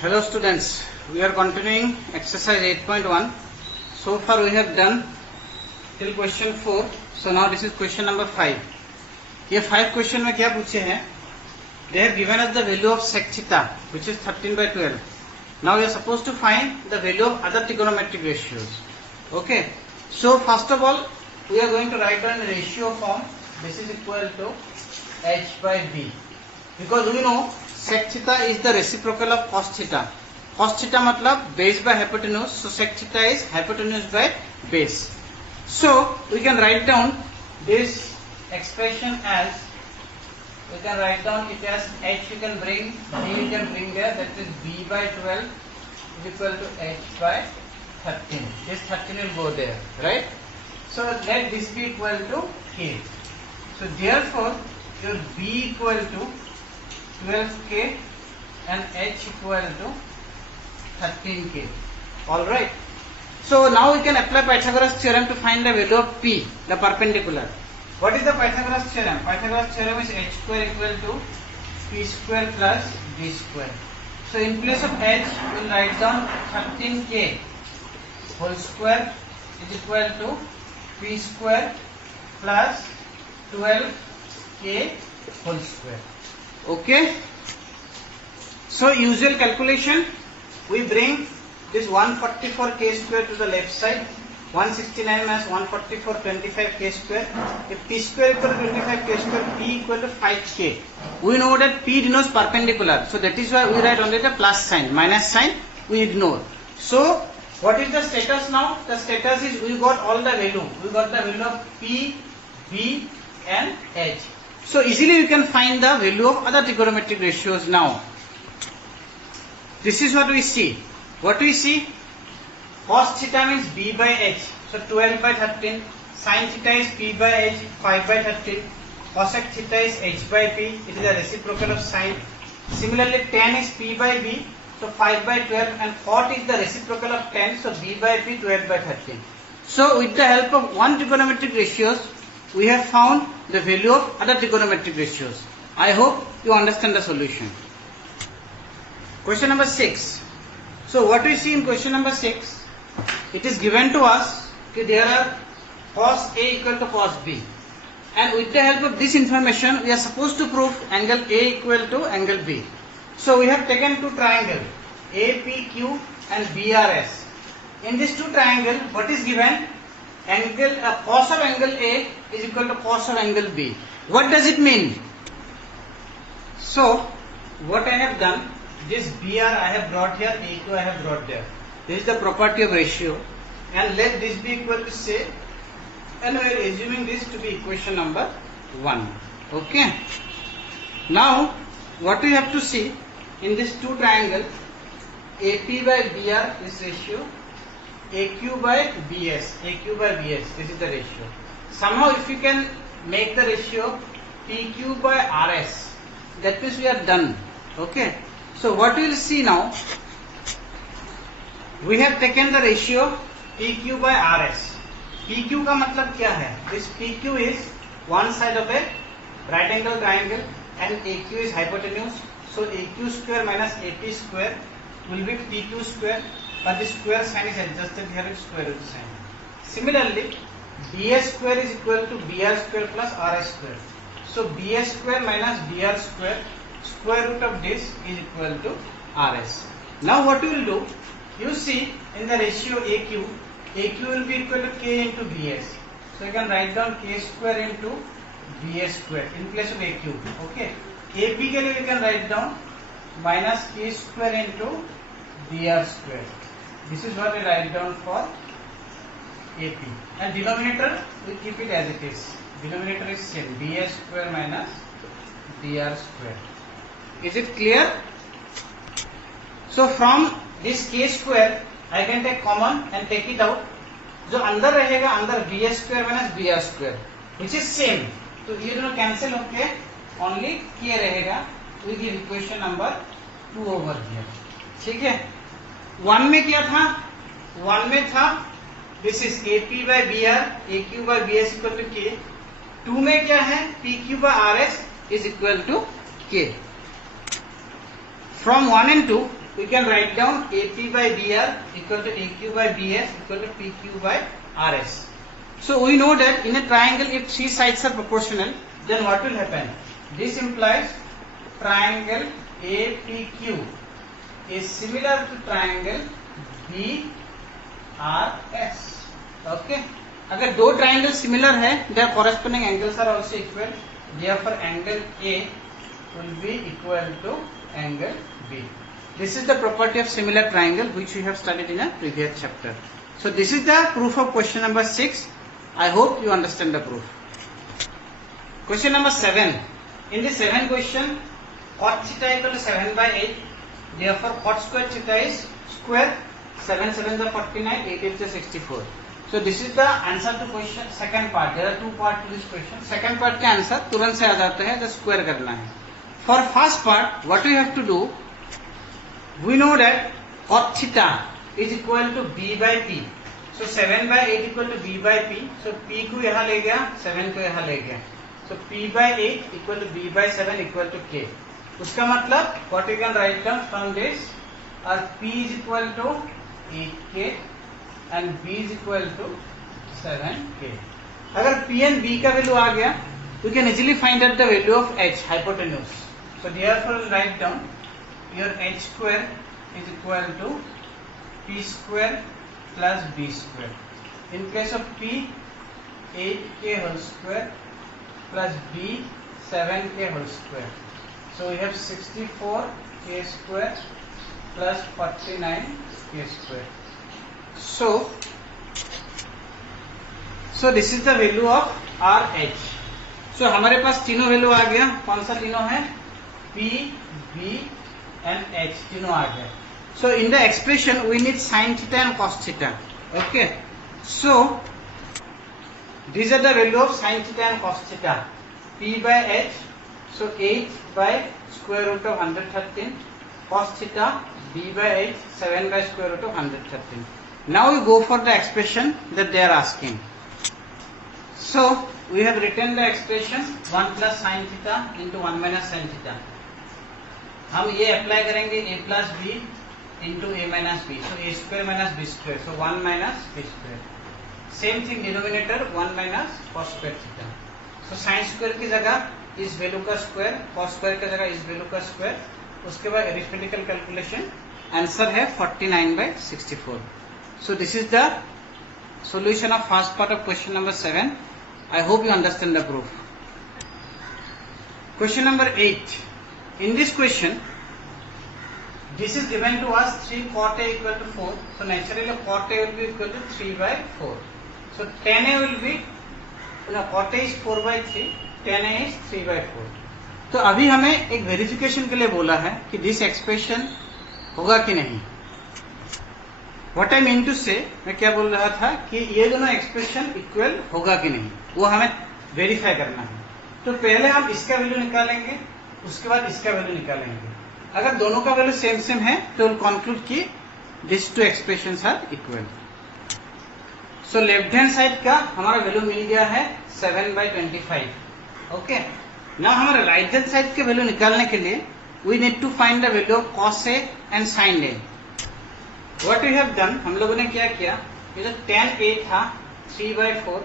Hello students, we are continuing exercise 8.1. So far we have done till question 4. So now this is question number 5. ये 5 question में क्या पूछे हैं? They have given us the value of sec theta which is 13/12. Now we are supposed to find the value of other trigonometric ratios. Okay. So first of all we are going to write down in ratio form. This is equal to h by b. Because we know sec theta is the reciprocal of cos theta. Cos theta मतलब base by hypotenuse. So sec theta is hypotenuse by base. So we can write down this expression as, we can write down it as h we can bring, b we can bring there, that is b by 12 is equal to h by 13. This 13 will go there, right? So let this be equal to k. So therefore your b equal to 12k and h equal to 13k. Alright. So now we can apply Pythagoras theorem to find the value of p, the perpendicular. What is the Pythagoras theorem? Pythagoras theorem is h square equal to p square plus d square. So in place of h we will write down 13k whole square is equal to p square plus 12k whole square. Okay. So usual calculation, we bring this 144k square to the left side. 169 minus 144, 25k square. If p square equal to 25k square, p equal to 5k. We know that p denotes perpendicular. So that is why we write only the plus sign. Minus sign we ignore. So what is the status now? The status is we got all the value. We got the value of p, b and h. So easily you can find the value of other trigonometric ratios now. This is what we see. What we see? Cos theta means b by h. So 12 by 13. Sin theta is p by h, 5 by 13. Cosec theta is h by p. It is a reciprocal of sin. Similarly tan is p by b. So 5 by 12 and cot is the reciprocal of tan. So b by p 12 by 13. So with the help of one trigonometric ratios, we have found the value of other trigonometric ratios. I hope you understand the solution. Question number 6. So what we see in question number 6, it is given to us that there are cos A equal to cos B. And with the help of this information, we are supposed to prove angle A equal to angle B. So we have taken two triangles, APQ and BRS. In this two triangle, what is given? Angle cos of angle A is equal to cos of angle B. What does it mean? So what I have done, this BR I have brought here, AQ I have brought there. This is the property of ratio, and let this be equal to say, and we are assuming this to be equation number 1. Okay. Now what we have to see in this two triangle, AP by BR is ratio, AQ by BS, AQ by BS, this is the ratio. Somehow if you can make the ratio PQ by RS, that means we are done. Okay. So what we will see now, we have taken the ratio PQ by RS. PQ का मतलब क्या है? This PQ is one side of a right angle triangle and AQ is hypotenuse. So AQ square minus AP square will be PQ square. But the square sign is adjusted here with square root sign. Similarly, BS square is equal to BR square plus RS square. So BS square minus BR square root of this is equal to RS. Now what you will do? You see in the ratio AQ will be equal to K into BS. So you can write down K square into BS square in place of AQ. Okay. AP के लिए you can write down minus K square into BR square. This is what we write down for AP. And denominator, we keep it as it is. Denominator is same, BS square minus BR square. Is it clear? So from this K square, I can take common and take it out. जो अंदर रहेगा, अंदर BS square minus BR square, which is same. तो ये दोनों cancel होके only K रहेगा. We give equation number 2 over here. ठीक है? 1 में क्या था? 1 में था this is AP by BR, AQ by BS equal to K. 2 में क्या है? PQ by RS is equal to K. From 1 and 2, we can write down AP by BR equal to AQ by BS equal to PQ by RS. So we know that in a triangle, if three sides are proportional, then what will happen? This implies triangle APQ is similar to triangle BRS. Okay. अगर दो triangle similar है, their corresponding angles are also equal. Therefore, angle A will be equal to angle B. This is the property of similar triangle which we have studied in a previous chapter. So this is the proof of question number 6. I hope you understand the proof. Question number 7. In the 7th question, cot theta equal to 7 by 8. Therefore, cot square theta is square. 7 7 is 49, 8 is 64. So this is the answer to question second part. There are two parts to this question. Second part का answer तुरंत से आ जाता है, just square करना है. For first part, what we have to do? We know that cot theta is equal to B by P. So 7 by 8 equal to B by P. So P को यहाँ ले गया, 7 को यहाँ ले गया. So P by 8 equal to B by 7 equal to K. उसका मतलब what you can write down from this, P is equal to 8K and B is equal to 7K. अगर P and B का value आ गया, you can easily find out the value of H, hypotenuse. So therefore write down your H square is equal to P square plus B square. In case of P, 8K whole square plus B, 7K whole square. So we have 64K square plus 49K square. So this is the value of RH. So हमारे पास तीनों value आ गया. कौन सा तीनों है? P, B and H तीनों आ गया. So in the expression we need sin theta and cos theta. Okay. So these are the value of sin theta and cos theta. P by H. So 8 by square root of 113. Cos theta B by H 7 by square root of 113. Now we go for the expression that they are asking. So we have written the expression 1 plus sin theta into 1 minus sin theta. हम ये apply करेंगे a plus b into a minus b. So a square minus b square. So 1 minus b square. Same thing denominator 1 minus cos square theta. So sin square की जगह इस value का square, cos square की जगह इस value का square. उसके बाद अरिथमेटिकल कैलकुलेशन, आंसर है 49 by 64. So this is the solution of first part of question number 7. I hope you understand the proof. Question number 8. In this question, this is given to us 3 cot A equal to 4. So naturally cot A will be equal to 3 by 4. So tan A will be, cot A is 4 by 3, tan A is 3 by 4. तो अभी हमें एक verification के लिए बोला है कि this expression होगा कि नहीं. व्हाट आई मीन टू से, मैं क्या बोल रहा था कि ये दोनों एक्सप्रेशन इक्वल होगा कि नहीं, वो हमें वेरीफाई करना है. तो पहले हम इसका वैल्यू निकालेंगे, उसके बाद इसका वैल्यू निकालेंगे. अगर दोनों का वैल्यू सेम सेम है तो विल कंक्लूड कि this two expressions are equal. So left hand side का हमारा वैल्यू मिल गया है 7 by 25. ओके. ना हमारे राइट हैंड साइड के वैल्यू निकालने के लिए we need to find the value of cos A and sin A. What we have done, हम लोगों ने क्या किया, ये जो tan A था 3 by 4,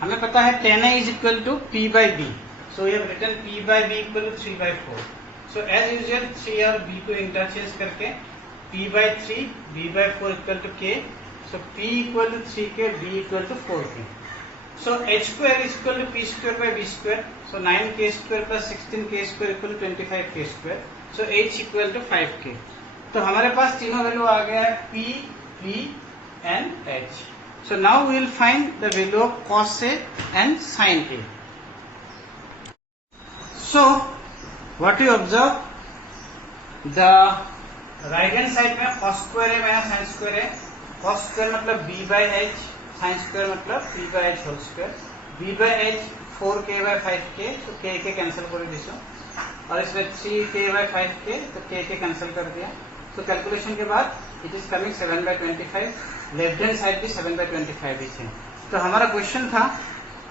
हमें पता है tan A is equal to P by B. So we have written P by B equal to 3 by 4. So as usual 3 और B को इंटरचेंज करके P by 3, B by 4 equal to K. So P equal to 3K, B equal to 4K. So H square is equal to P square by B square. So 9K square plus 16K square equal to 25K square. So H equal to 5K. तो हमारे पास तीनों value आ गया है P, B and H. So now we will find the value of cos A and sin A. So what you observe, the right hand side में cos square है minus sin square है. Cos square मतलब B by H, sin square मतलब P by H whole square. B by H 4K by 5K, तो K के cancel कर दिया, और इसमें 3K by 5K, तो K के कैंसिल कर दिया. तो कैलकुलेशन के बाद it is coming 7 by 25. Left hand side भी 7 by 25 ही है. तो हमारा क्वेश्चन था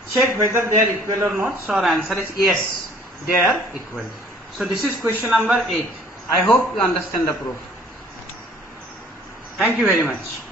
check whether they are equal or not. So our answer is yes, they are equal. So this is question number 8. I hope you understand the proof. Thank you very much.